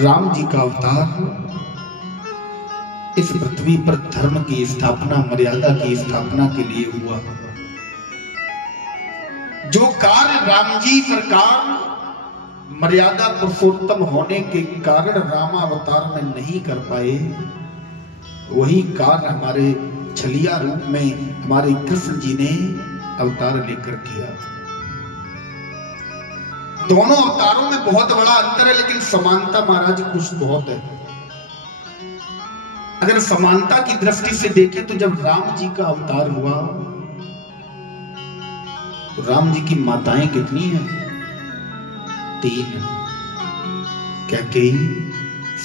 राम जी का अवतार इस पृथ्वी पर धर्म की स्थापना, मर्यादा की स्थापना के लिए हुआ। जो कार्य राम जी सरकार मर्यादा पुरुषोत्तम होने के कारण रामावतार में नहीं कर पाए, वही कार्य हमारे छलिया रूप में हमारे कृष्ण जी ने अवतार लेकर किया। दोनों अवतारों में बहुत बड़ा अंतर है, लेकिन समानता महाराज कुछ बहुत है। अगर समानता की दृष्टि से देखें तो जब राम जी का अवतार हुआ तो राम जी की माताएं कितनी हैं? 3, कैकेयी,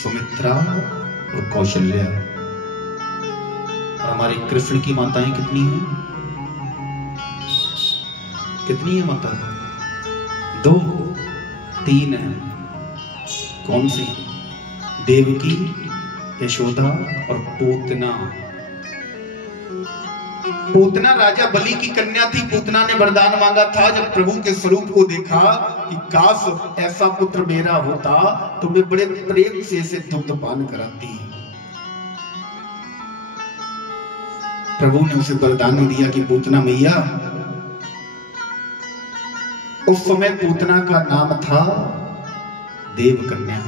सुमित्रा और कौशल्या। और हमारे कृष्ण की माताएं कितनी हैं? कितनी है माता? 2, 3 है। कौन सी? देवकी, यशोदा और पूतना। पूतना राजा बलि की कन्या थी। पूतना ने वरदान मांगा था जब प्रभु के स्वरूप को देखा कि काश ऐसा पुत्र मेरा होता तो मैं बड़े प्रेम से इसे दुग्धपान कराती। प्रभु ने उसे वरदान दिया कि पूतना मैया। उस समय पूतना का नाम था देवकन्या।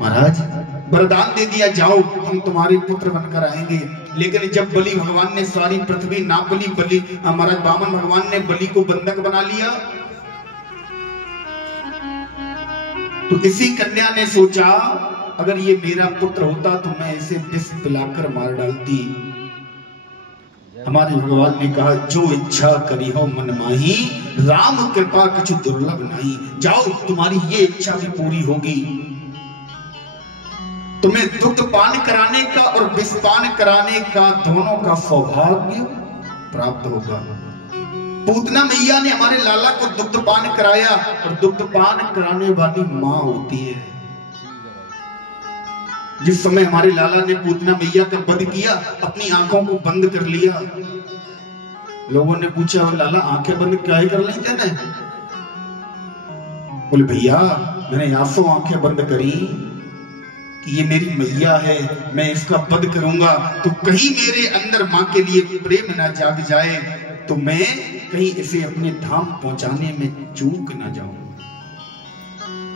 महाराज वरदान दे दिया, जाओ हम तुम्हारे पुत्र बनकर आएंगे। लेकिन जब बलि भगवान ने सारी पृथ्वी नाप ली, बलि महाराज वामन भगवान ने बलि को बंधक बना लिया, तो इसी कन्या ने सोचा अगर ये मेरा पुत्र होता तो मैं इसे विष पिलाकर मार डालती। हमारे भगवान ने कहा जो इच्छा करी हो मन माही, राम कृपा कुछ दुर्लभ नहीं। जाओ तुम्हारी ये इच्छा भी पूरी होगी, तुम्हें दुग्ध पान कराने का और विषपान कराने का दोनों का सौभाग्य प्राप्त होगा। पूतना मैया ने हमारे लाला को दुग्ध पान कराया, और दुग्ध पान कराने वाली मां होती है। जिस समय हमारे लाला ने पूतना मैया का वध किया, अपनी आंखों को बंद कर लिया। लोगों ने पूछा लाला आंखें बंद क्या कर ली तेने? बोले भैया मैंने आंसू आंखें बंद करी कि ये मेरी मैया है, मैं इसका वध करूंगा तो कहीं मेरे अंदर मां के लिए प्रेम ना जाग जाए, तो मैं कहीं इसे अपने धाम पहुंचाने में चूक ना जाऊं।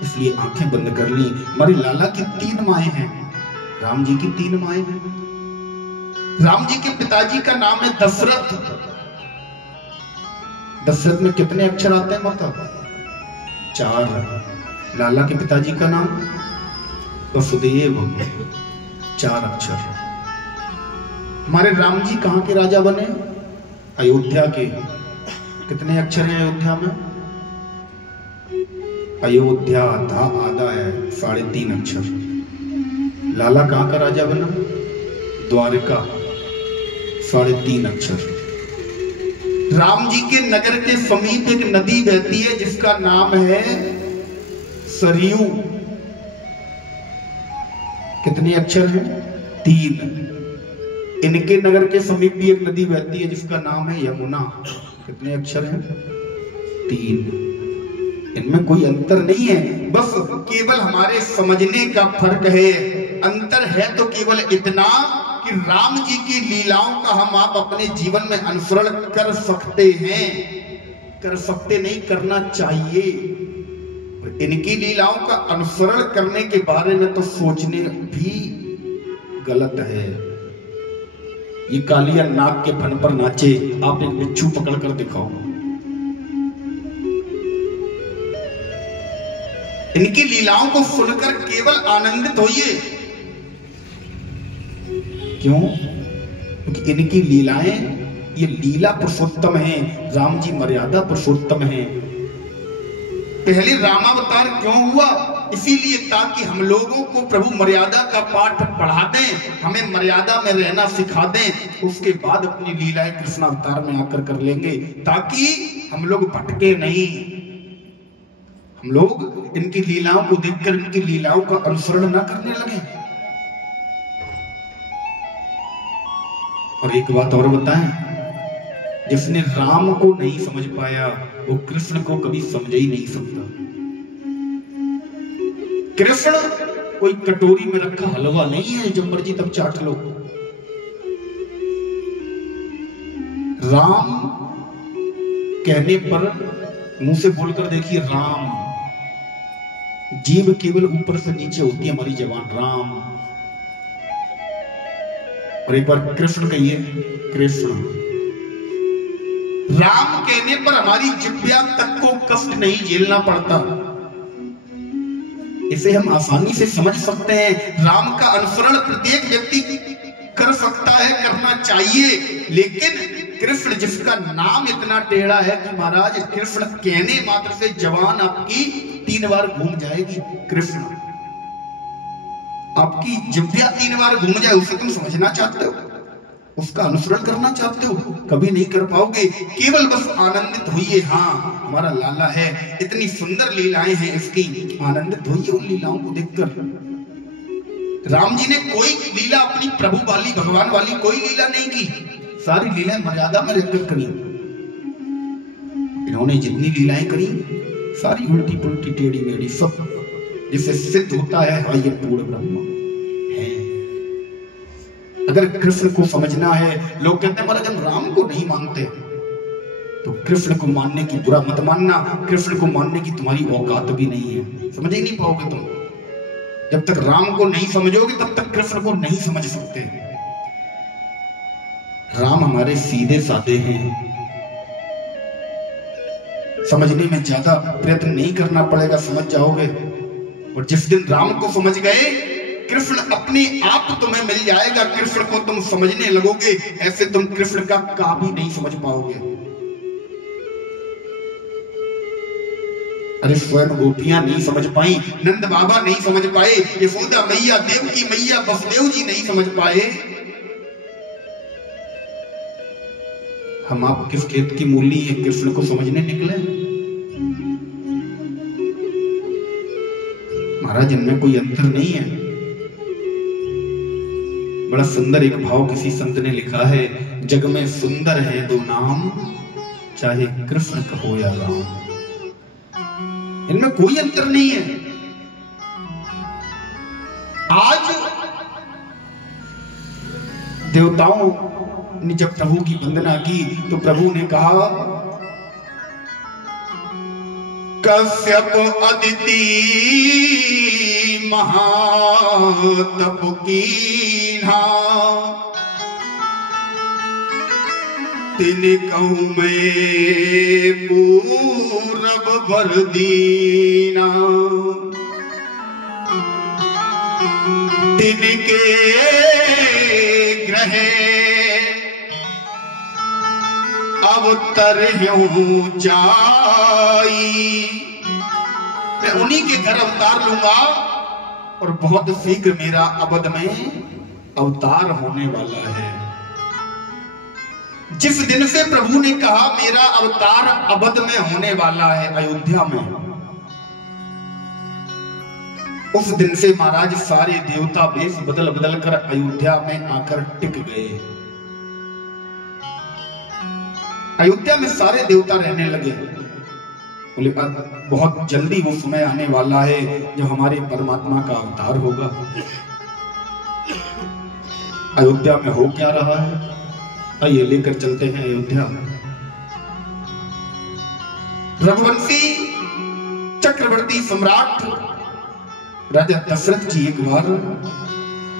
इसलिए आंखें बंद कर ली। हमारे लाला की 3 माएं हैं, राम जी की 3 माएं हैं। राम जी के पिताजी का नाम है दशरथ। दशरथ में कितने अक्षर आते हैं माता? 4। लाला के पिताजी का नाम वसुदेव, 4 अक्षर। हमारे राम जी कहां के राजा बने? अयोध्या के। कितने अक्षर हैं अयोध्या में? अयोध्या था आधा है, 3.5 अक्षर। लाला कहां का राजा बना? द्वारका, 3.5 अक्षर। राम जी के नगर के समीप एक नदी बहती है जिसका नाम है सरयू। कितने अक्षर हैं? 3। इनके नगर के समीप भी एक नदी बहती है जिसका नाम है यमुना। कितने अक्षर हैं? 3। इनमें कोई अंतर नहीं है, बस केवल हमारे समझने का फर्क है। अंतर है तो केवल इतना कि राम जी की लीलाओं का हम आप अपने जीवन में अनुसरण कर सकते हैं, कर सकते नहीं, करना चाहिए। इनकी लीलाओं का अनुसरण करने के बारे में तो सोचने भी गलत है। ये कालिया नाक के फन पर नाचे, आप एक बिच्छू पकड़ कर दिखाओ। इनकी लीलाओं को सुनकर केवल आनंदित होइए। क्यों? क्योंकि इनकी लीलाएं, ये लीला पुरुषोत्तम है, राम जी मर्यादा पुरुषोत्तम है। पहले रामावतार क्यों हुआ? इसीलिए ताकि हम लोगों को प्रभु मर्यादा का पाठ पढ़ा दें, हमें मर्यादा में रहना सिखा दें, उसके बाद अपनी लीलाएं कृष्ण अवतार में आकर कर लेंगे, ताकि हम लोग भटके नहीं। हम लोग इनकी लीलाओं को देखकर इनकी लीलाओं का अनुसरण न करने लगे। और एक बात और बताएं, जिसने राम को नहीं समझ पाया वो कृष्ण को कभी समझ ही नहीं सकता। कृष्ण कोई कटोरी में रखा हलवा नहीं है जो मर्जी तब चाट लो। राम कहने पर मुंह से बोलकर देखिए राम, जीभ केवल ऊपर से नीचे होती है हमारी जबान, राम। और एक बार कृष्ण कहिए, कृष्ण। राम कहने पर हमारी जिह्वा तक को कष्ट नहीं झेलना पड़ता। इसे हम आसानी से समझ सकते हैं। राम का अनुसरण प्रत्येक व्यक्ति कर सकता है, करना चाहिए, लेकिन कृष्ण जिसका नाम इतना टेढ़ा है कि महाराज कृष्ण कहने मात्र से जवान आपकी 3 बार घूम जाएगी। कृष्ण आपकी जिह्वा 3 बार घूम जाए, उसे तुम समझना चाहते हो, उसका अनुसरण करना चाहते हो, कभी नहीं कर पाओगे। केवल बस आनंदित होइए, हाँ हमारा लाला है, इतनी सुंदर लीलाएं हैं इसकी, आनंदित होइए उन लीलाओं को देखकर। राम जी ने कोई लीला अपनी प्रभु वाली, भगवान वाली कोई लीला नहीं की, सारी लीलाएं मर्यादा में रहकर करी। इन्होंने जितनी लीलाएं करी सारी उल्टी पुल्टी टेढ़ी मेढ़ी, सब जिससे सिद्ध होता है हाँ ये पूर्ण ब्रह्म है। अगर कृष्ण को समझना है, लोग कहते हैं अगर राम को नहीं मानते तो कृष्ण को मानने की बुरा मत मानना, कृष्ण को मानने की तुम्हारी औकात भी नहीं है, समझ ही नहीं पाओगे तुम। जब तक राम को नहीं समझोगे तब तक कृष्ण को नहीं समझ सकते। राम हमारे सीधे साधे हैं, समझने में ज्यादा प्रयत्न नहीं करना पड़ेगा, समझ जाओगे। और जिस दिन राम को समझ गए, कृष्ण अपने आप तुम्हें मिल जाएगा। कृष्ण को तुम समझने लगोगे, ऐसे तुम कृष्ण का भी नहीं समझ पाओगे। अरे स्वयं गोपियां नहीं समझ पाई, नंद बाबा नहीं समझ पाए, यशोदा मैया, देवकी मैया, वसुदेव जी नहीं समझ पाए। हम आप किस खेत की मूली है, कृष्ण को समझने निकले। महाराज इनमें कोई अंतर नहीं है। बड़ा सुंदर एक भाव किसी संत ने लिखा है, जग में सुंदर है दो नाम, चाहे कृष्ण कहो या राम। इनमें कोई अंतर नहीं है। आज देवताओं ने जब प्रभु की वंदना की तो प्रभु ने कहा, कश्यप अदिति महातप कीन्हा, तिन कहूं मैं पूरब भर दीना, तिनके ग्रह अवतर जाई। मैं उन्हीं के घर अवतार लूंगा और बहुत शीघ्र मेरा अवध में अवतार होने वाला है। जिस दिन से प्रभु ने कहा मेरा अवतार अवध में होने वाला है, अयोध्या में, उस दिन से महाराज सारे देवता वेश बदल बदल कर अयोध्या में आकर टिक गए। अयोध्या में सारे देवता रहने लगे। बोले बहुत जल्दी वो समय आने वाला है जब हमारे परमात्मा का अवतार होगा। अयोध्या में हो क्या रहा है, आइए लेकर चलते हैं अयोध्या। रघुवंशी चक्रवर्ती सम्राट राजा दशरथ जी एक बार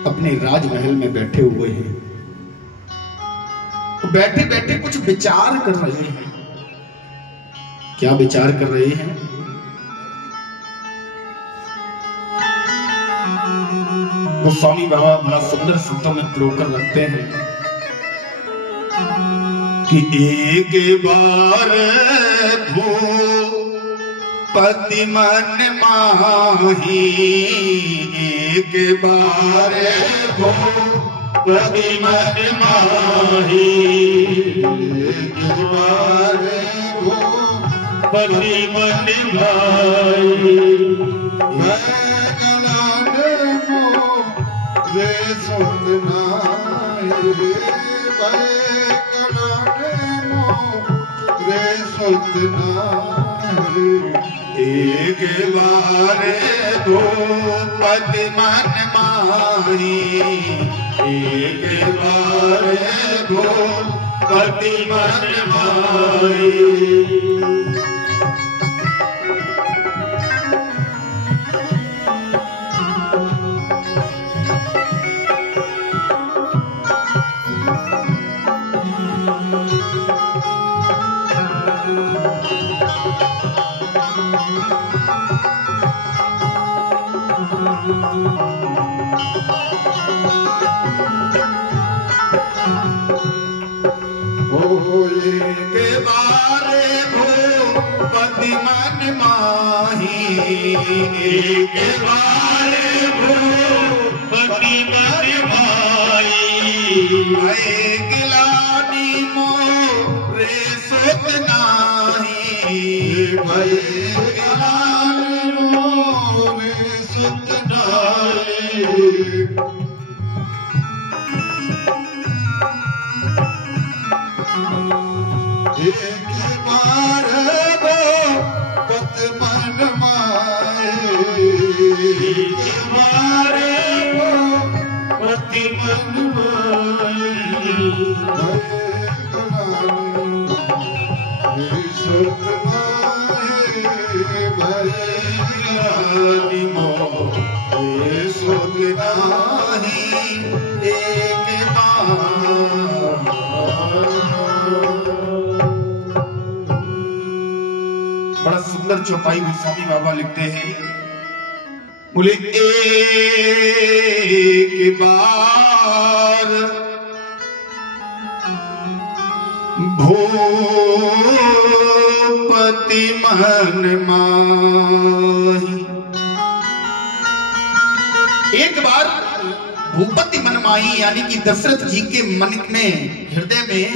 अपने राजमहल में बैठे हुए हैं। तो बैठे बैठे कुछ विचार कर रहे हैं। क्या विचार कर रहे हैं? गोस्वामी बाबा बड़ा सुंदर शब्दों में प्रोकर रखते हैं कि एक बार भूपति मन माही, एक बार भूपति मन माही, एक बार भूपति मन भाई, रे सुतनाई, रे सुतना एक बार भूपति मन माही, एक बार भूपति मन माही। एक बार भूपति मन माही, एक बार भूपति मन माही। भय गिलानी मोरे सुत नाही, भय गिलानी मोरे सुत नाही। एक बार भूपति मन माही, एक बार भूपति मन माही। भय सुत नाही, भय गिलानी मोरे सुत नाही। एक बार बड़ा सुंदर चौपाई गोस्वामी बाबा लिखते हैं, बोले एक बार भूपति मन माही। एक बार भूपति मन माही यानी कि दशरथ जी के मन में, हृदय में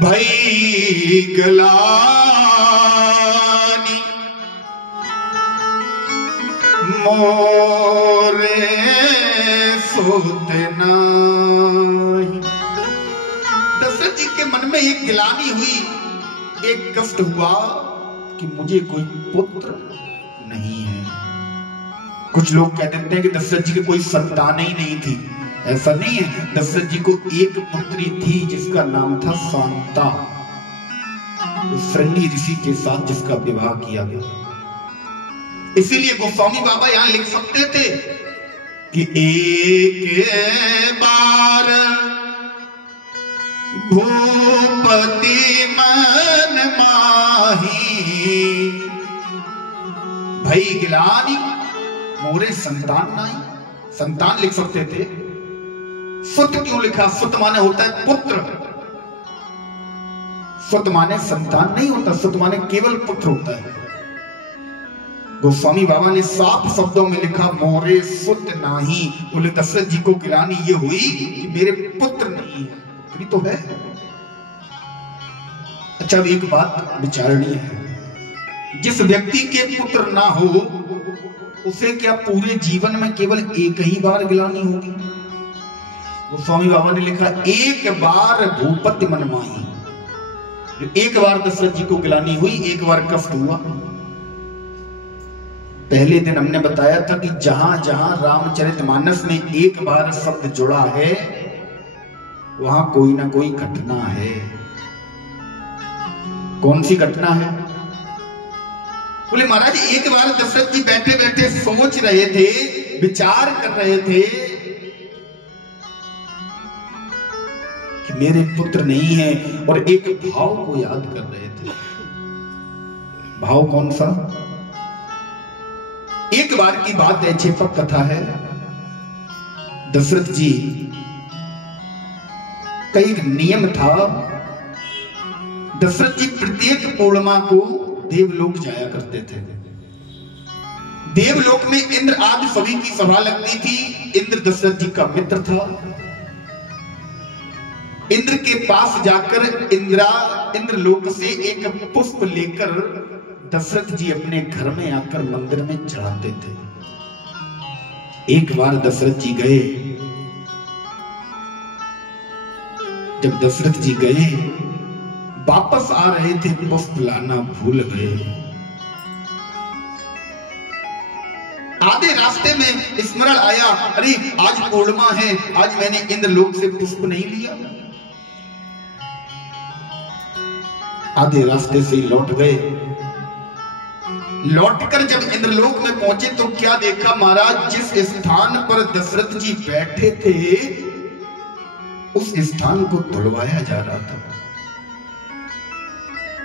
भई गलानी मोरे सुत नाही। दशरथ जी के मन में एक गिलानी हुई, एक कष्ट हुआ कि मुझे कोई पुत्र नहीं है। कुछ लोग कह देते हैं कि दशरथ जी की कोई संतान ही नहीं थी। ऐसा नहीं है, दशरथ जी को एक पुत्री थी जिसका नाम था शांता, श्रृंगी ऋषि के साथ जिसका विवाह किया गया। इसीलिए गोस्वामी बाबा यहां लिख सकते थे कि एक बार भूपति मन माही, भई गिलानी मोरे संतान नहीं। संतान लिख सकते थे, सुत क्यों लिखा? सुत माने होता है पुत्र, सुत माने संतान नहीं होता, सुत माने केवल पुत्र होता है। गोस्वामी बाबा ने साफ शब्दों में लिखा मोरे सुत नाही। बोले दशरथ जी को गिलानी ये हुई कि मेरे पुत्र नहीं है, पुत्री तो है। अच्छा, अब एक बात विचारणीय है, जिस व्यक्ति के पुत्र ना हो उसे क्या पूरे जीवन में केवल एक ही बार गिलानी होगी? गोस्वामी बाबा ने लिखा एक बार भूपति मन माही। एक बार दशरथ जी को गिलानी हुई, एक बार कष्ट हुआ। पहले दिन हमने बताया था कि जहां जहां रामचरितमानस में एक बार शब्द जुड़ा है वहां कोई ना कोई घटना है। कौन सी घटना है? बोले महाराज एक बार दशरथ जी बैठे बैठे सोच रहे थे, विचार कर रहे थे कि मेरे पुत्र नहीं है, और एक भाव को याद कर रहे थे। भाव कौन सा? एक बार की बात है, चेपक कथा है। दशरथ जी का एक नियम था, दशरथ जी प्रत्येक पूर्णिमा को देवलोक जाया करते थे। देवलोक में इंद्र आदि सभी की सभा लगती थी। इंद्र दशरथ जी का मित्र था। इंद्र के पास जाकर इंद्रलोक से एक पुष्प लेकर दशरथ जी अपने घर में आकर मंदिर में चढ़ाते थे। एक बार दशरथ जी गए। जब दशरथ जी गए, वापस आ रहे थे, पुष्प लाना भूल गए। आधे रास्ते में स्मरण आया, अरे आज पूर्णिमा है, आज मैंने इंद्रलोक से पुष्प नहीं लिया। आधे रास्ते से लौट गए। लौटकर जब इंद्रलोक में पहुंचे तो क्या देखा महाराज, जिस स्थान पर दशरथ जी बैठे थे उस स्थान को धुलवाया जा रहा था।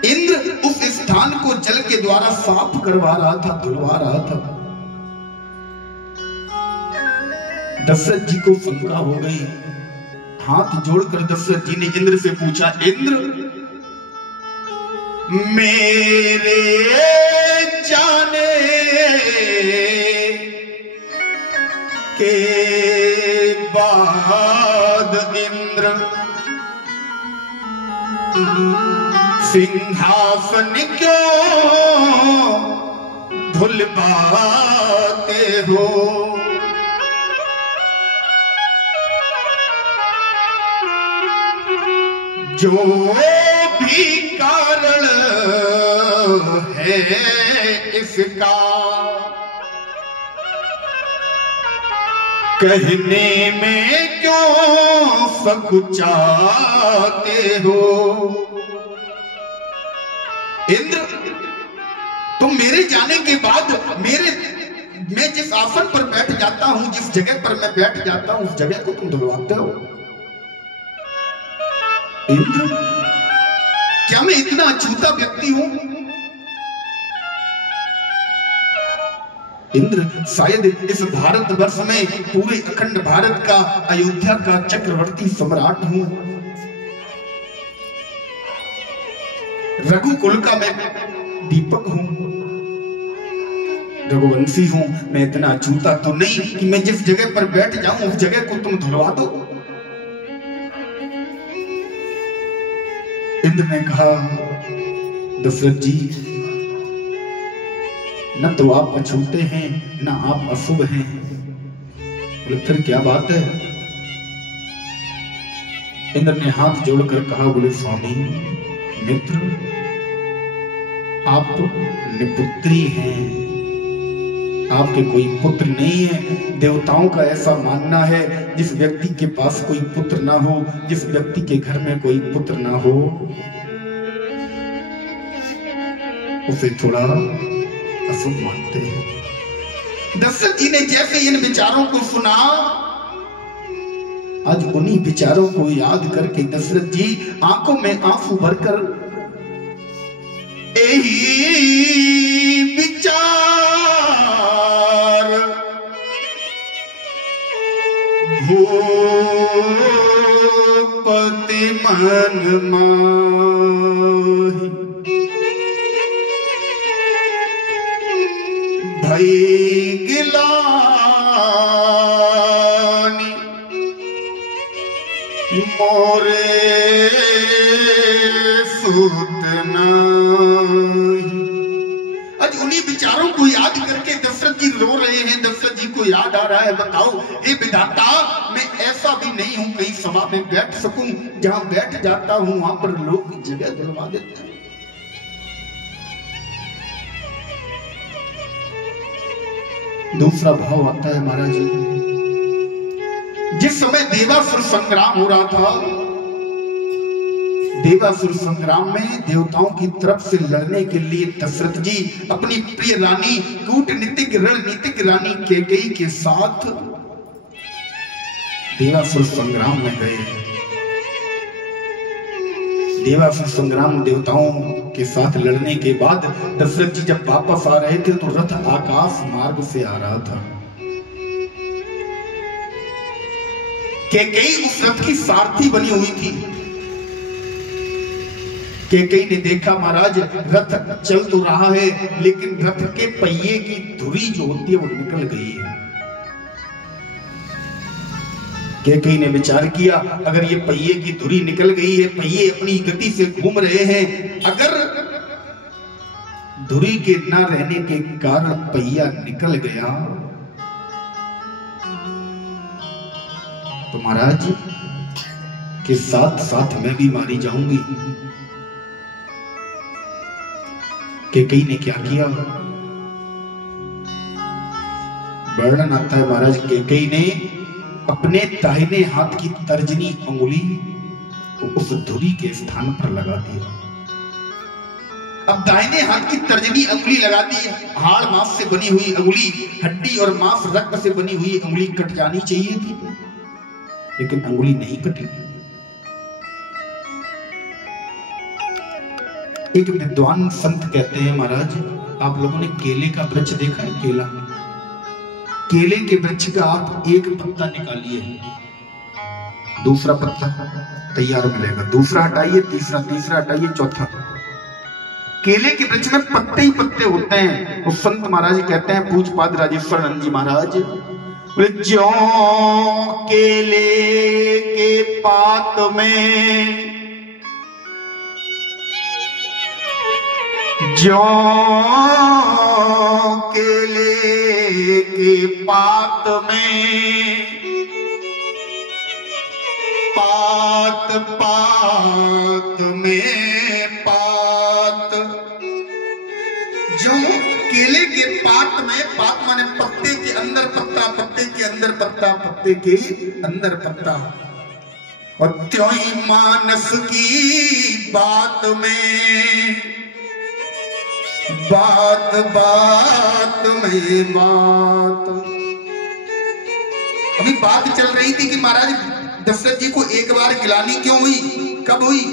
इंद्र उस स्थान को जल के द्वारा साफ करवा रहा था, धुलवा रहा था। दशरथ जी को शंका हो गई। हाथ जोड़कर दशरथ जी ने इंद्र से पूछा, इंद्र मेरे जाने के बाद इंद्र सिंहासन क्यों धुलवाते हो? जो भी कारण है इसका कहने में क्यों सकुचाते हो? इंद्र, तुम मेरे जाने के बाद मैं जिस आसन पर बैठ जाता हूं, जिस जगह पर मैं बैठ जाता हूं, उस जगह को तुम धुलवाते हो। इंद्र, क्या मैं इतना अछूता व्यक्ति हूं? इंद्र, शायद इस भारतवर्ष में, पूरे अखंड भारत का, अयोध्या का चक्रवर्ती सम्राट हूं। रघुकुल का मैं दीपक हूं, रघुवंशी हूं। मैं इतना अछूता तो नहीं कि मैं जिस जगह पर बैठ जाऊं उस जगह को तुम धुलवा दो। इंद्र ने कहा, दशरथ जी, न तो आप अछूते हैं, न आप अशुभ हैं। बोले फिर क्या बात है? इंद्र ने हाथ जोड़कर कहा, बोले स्वामी मित्र, आप निपुत्री हैं, आपके कोई पुत्र नहीं है। देवताओं का ऐसा मानना है, जिस व्यक्ति के पास कोई पुत्र ना हो, जिस व्यक्ति के घर में कोई पुत्र ना हो, उसे थोड़ा अशुभ मानते हैं। दशरथ जी ने जैसे इन विचारों को सुना, आज उन्हीं विचारों को याद करके दशरथ जी आंखों में आंसू भरकर, यही विचार भूपति मन माहि, भई गिलानि मोरे सुत नाही। आज उन्हीं विचारों को याद करके दशरथ जी रो रहे हैं। दशरथ जी को याद आ रहा है, बताओ हे विधाता, मैं ऐसा भी नहीं हूं कहीं सभा में बैठ सकूं, जहां बैठ जाता हूं वहां पर लोग जगह दिलवा देते हैं। दूसरा भाव आता है महाराज, जिस समय देवासुर संग्राम हो रहा था, देवासुर संग्राम में देवताओं की तरफ से लड़ने के लिए दशरथ जी अपनी प्रिय रानी, कूटनीतिक रणनीतिक रानी कैकेयी के साथ देवासुर संग्राम में गए। देवासुर संग्राम देवताओं के साथ लड़ने के बाद दशरथ जी जब वापस आ रहे थे तो रथ आकाश मार्ग से आ रहा था। कैकेयी उस रथ की सारथी बनी हुई थी। कैकेयी ने देखा महाराज रथ चल तो रहा है, लेकिन रथ के पहिए की धुरी जो होती है वो निकल गई है। कैकेयी ने विचार किया, अगर ये पहिए की धुरी निकल गई है, पहिए अपनी गति से घूम रहे हैं, अगर धुरी के न रहने के कारण पहिया निकल गया तो महाराज के साथ साथ मैं भी मारी जाऊंगी। कैकेयी ने क्या किया? वर्णन आता है महाराज, कैकेयी ने अपने दाहिने हाथ की तर्जनी अंगुली उस धुरी के स्थान पर लगा दिया। अब दाहिने हाथ की तर्जनी अंगुली लगा दी, हाड़ मांस से बनी हुई अंगुली, हड्डी और मांस रक्त से बनी हुई अंगुली कट जानी चाहिए थी, लेकिन अंगुली नहीं कटी। एक विद्वान संत कहते हैं, महाराज आप लोगों ने केले का वृक्ष देखा है? केला, केले के वृक्ष का आप एक पत्ता निकालिए, दूसरा पत्ता तैयार मिलेगा, दूसरा हटाइए, तीसरा, तीसरा हटाइए, चौथा। केले के वृक्ष में पत्ते ही पत्ते होते हैं। उस संत महाराज कहते हैं, पूज्यपाद राजेश्वरानंद जी महाराज, ज्यों केले के पात में, ज्यों केले के पात में, पात पात में पात, जो केले के पात में, पात माने पत्ते के अंदर पत्ता, पत्ते के अंदर पत्ता, पत्ते के अंदर पत्ता, और त्यों ही मानस की बात में, बात बात में बात। अभी बात चल रही थी कि महाराज दशरथ जी को एक बार गिलानी क्यों हुई, कब हुई?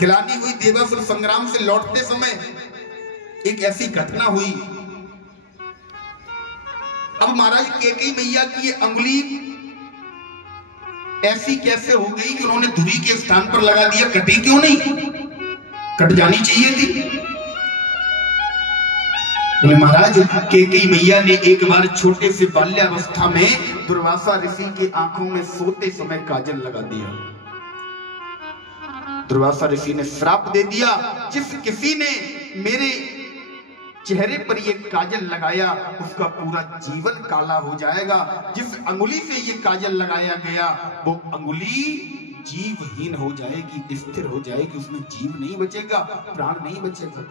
गिलानी हुई देवासुर संग्राम से लौटते समय, एक ऐसी घटना हुई। अब महाराज कैकेयी मैया की ये अंगुली ऐसी कैसे हो गई कि उन्होंने धुरी के स्थान पर लगा दिया? कटी क्यों नहीं? कट जानी चाहिए थी। बोले महाराज कैकेयी मैया ने एक बार छोटे से बाल्यावस्था में दुर्वासा ऋषि की आंखों में सोते समय काजल लगा दिया। दुर्वासा ऋषि ने श्राप दे दिया, जिस किसी ने मेरे चेहरे पर ये काजल लगाया उसका पूरा जीवन काला हो जाएगा। जिस अंगुली से ये काजल लगाया गया वो अंगुली जीवहीन हो जाएगी, स्थिर हो जाएगी, उसमें जीव नहीं बचेगा, प्राण नहीं बचेगा।